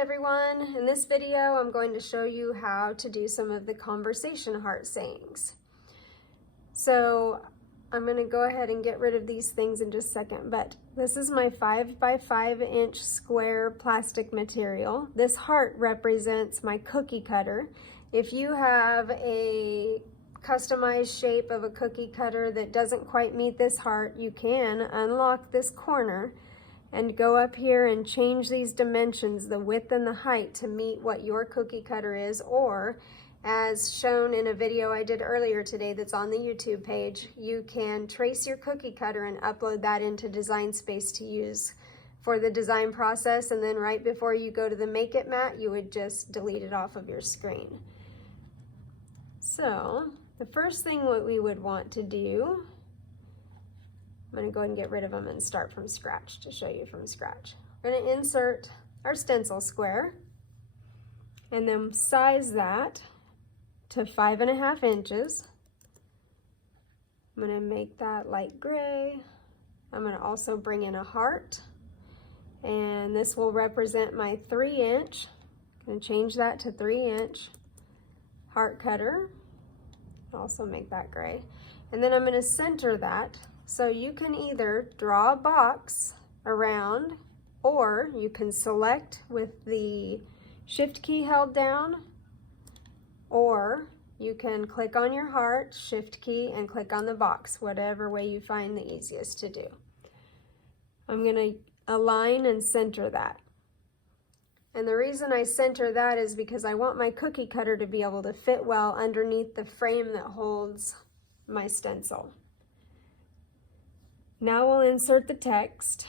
everyone. In this video, I'm going to show you how to do some of the conversation heart sayings. So I'm going to go ahead and get rid of these things in just a second, but this is my 5 by 5 inch square plastic material. This heart represents my cookie cutter. If you have a customized shape of a cookie cutter that doesn't quite meet this heart, you can unlock this corner and go up here and change these dimensions, the width and the height, to meet what your cookie cutter is, or as shown in a video I did earlier today that's on the YouTube page, you can trace your cookie cutter and upload that into Design Space to use for the design process, and then right before you go to the Make It mat, you would just delete it off of your screen. So the first thing what we would want to do, I'm going to go ahead and get rid of them and start from scratch to show you from scratch. We're going to insert our stencil square and then size that to 5.5 inches. I'm going to make that light gray. I'm going to also bring in a heart, and this will represent my 3 inch. I'm going to change that to 3 inch heart cutter. Also make that gray. And then I'm going to center that. So you can either draw a box around, or you can select with the Shift key held down, or you can click on your heart, Shift key, and click on the box, whatever way you find the easiest to do. I'm going to align and center that. And the reason I center that is because I want my cookie cutter to be able to fit well underneath the frame that holds my stencil. Now we'll insert the text.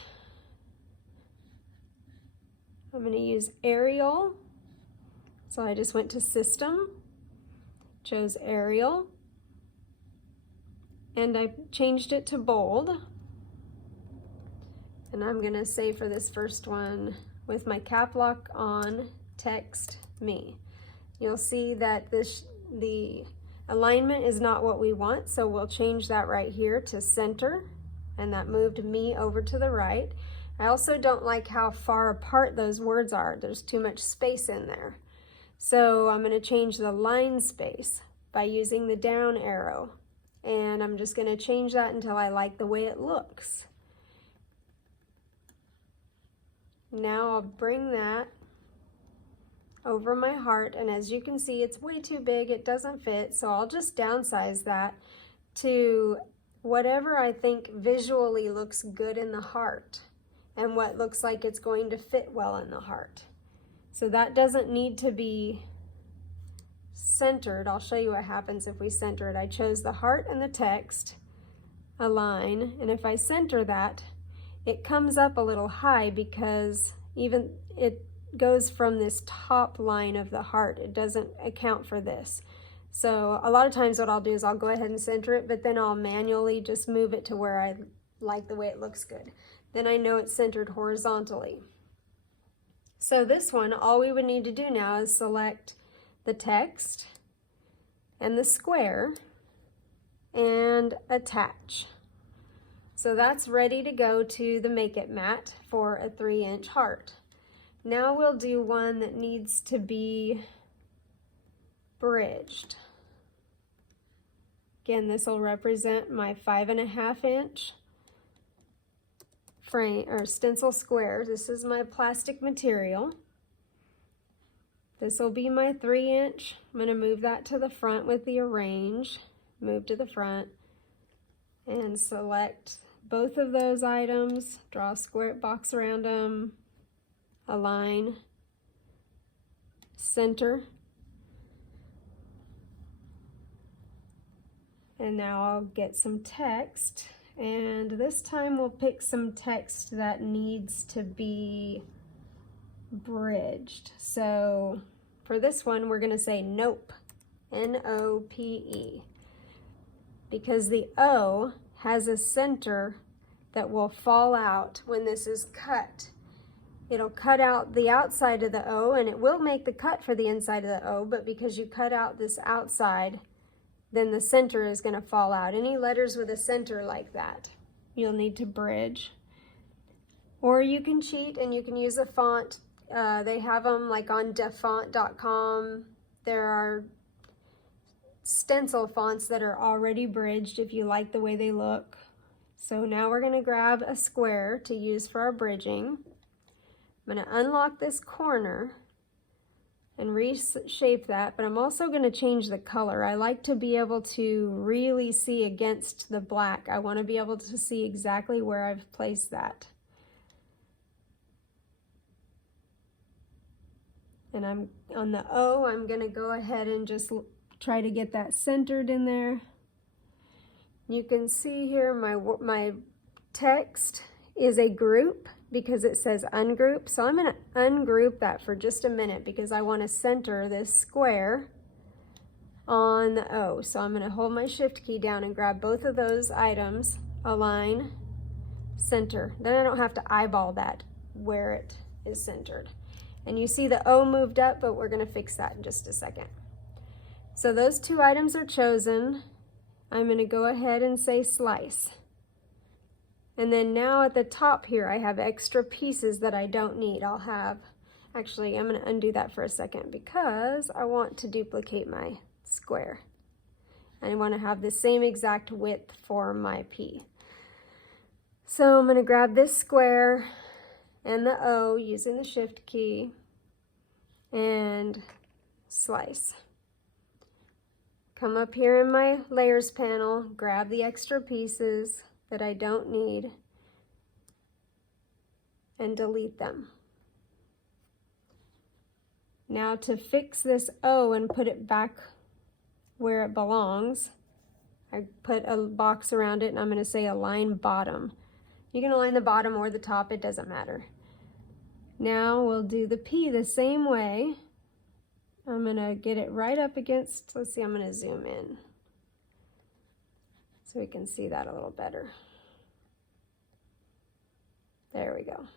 I'm going to use Arial. So I just went to System, chose Arial, and I changed it to bold. And I'm going to say for this first one, with my cap lock on, text me. You'll see that the alignment is not what we want, so we'll change that right here to center, and that moved me over to the right. I also don't like how far apart those words are. There's too much space in there. So I'm going to change the line space by using the down arrow, and I'm just going to change that until I like the way it looks. Now I'll bring that over my heart, and as you can see, it's way too big. It doesn't fit, so I'll just downsize that to whatever I think visually looks good in the heart and what looks like it's going to fit well in the heart. So that doesn't need to be centered. I'll show you what happens if we center it. I chose the heart and the text, align, and if I center that, it comes up a little high because even it goes from this top line of the heart. It doesn't account for this. So a lot of times what I'll do is I'll go ahead and center it, but then I'll manually just move it to where I like the way it looks good. Then I know it's centered horizontally. So this one, all we would need to do now is select the text and the square and attach. So that's ready to go to the Make It mat for a 3 inch heart. Now we'll do one that needs to be bridged. Again, this will represent my 5.5 inch frame or stencil square. This is my plastic material. This will be my 3 inch. I'm going to move that to the front with the arrange, move to the front, and select both of those items, draw a square box around them, align, center. And now I'll get some text, and this time we'll pick some text that needs to be bridged. So for this one, we're going to say nope, N-O-P-E, because the O has a center that will fall out when this is cut. It'll cut out the outside of the O, and it will make the cut for the inside of the O, but because you cut out this outside, then the center is going to fall out. Any letters with a center like that, you'll need to bridge. Or you can cheat and you can use a font They have them like on defont.com. There are stencil fonts that are already bridged if you like the way they look. So now we're going to grab a square to use for our bridging. I'm going to unlock this corner and reshape that, but I'm also going to change the color. I like to be able to really see against the black. I want to be able to see exactly where I've placed that. And I'm on the O, I'm going to go ahead and just try to get that centered in there. You can see here my text is a group because it says ungroup. So I'm going to ungroup that for just a minute because I want to center this square on the O. So I'm going to hold my shift key down and grab both of those items, align, center. Then I don't have to eyeball that where it is centered. And you see the O moved up, but we're going to fix that in just a second. So those two items are chosen. I'm going to go ahead and say slice. And then now at the top here, I have extra pieces that I don't need. Actually, I'm going to undo that for a second because I want to duplicate my square. I want to have the same exact width for my P. So I'm going to grab this square and the O using the shift key and slice. Come up here in my layers panel, grab the extra pieces that I don't need and delete them. Now to fix this O and put it back where it belongs, I put a box around it and I'm going to say align bottom. You can align the bottom or the top, it doesn't matter. Now we'll do the P the same way. I'm going to get it right up against, let's see, I'm going to zoom in so we can see that a little better. There we go.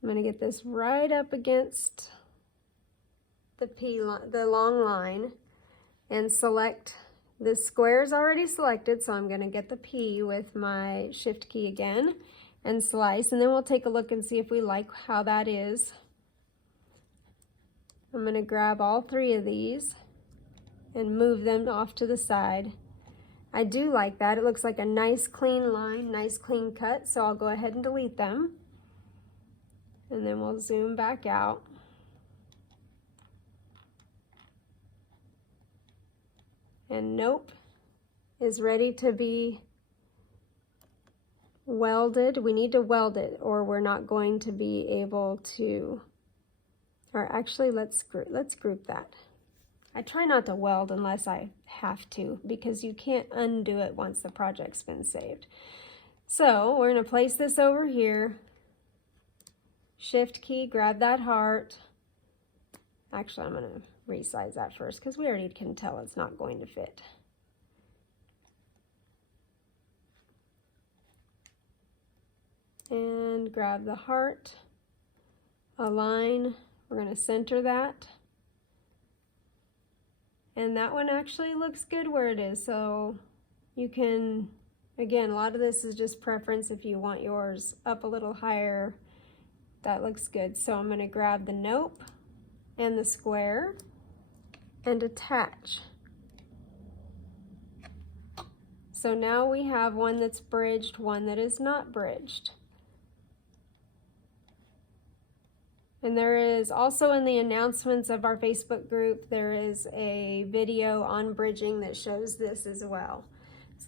I'm going to get this right up against the P, the long line, and select, the square is already selected, so I'm going to get the P with my shift key again and slice, and then we'll take a look and see if we like how that is. I'm going to grab all three of these and move them off to the side. I do like that. It looks like a nice clean line, nice clean cut, so I'll go ahead and delete them. And then we'll zoom back out. And nope is ready to be welded. We need to weld it or we're not going to be able to, or actually let's group that. I try not to weld unless I have to because you can't undo it once the project's been saved. So we're going to place this over here. Shift key, grab that heart. Actually, I'm going to resize that first because we already can tell it's not going to fit. And grab the heart, align. We're going to center that. And that one actually looks good where it is. So you can, again, a lot of this is just preference. If you want yours up a little higher, that looks good. So I'm going to grab the nope and the square and attach. So now we have one that's bridged, one that is not bridged. And there is also in the announcements of our Facebook group, there is a video on bridging that shows this as well.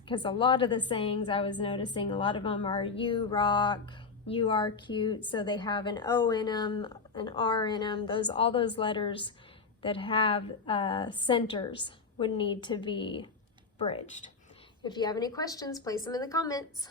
Because a lot of the sayings I was noticing, a lot of them are you rock, you are cute, so they have an O in them, an R in them. All those letters that have centers would need to be bridged. If you have any questions, place them in the comments.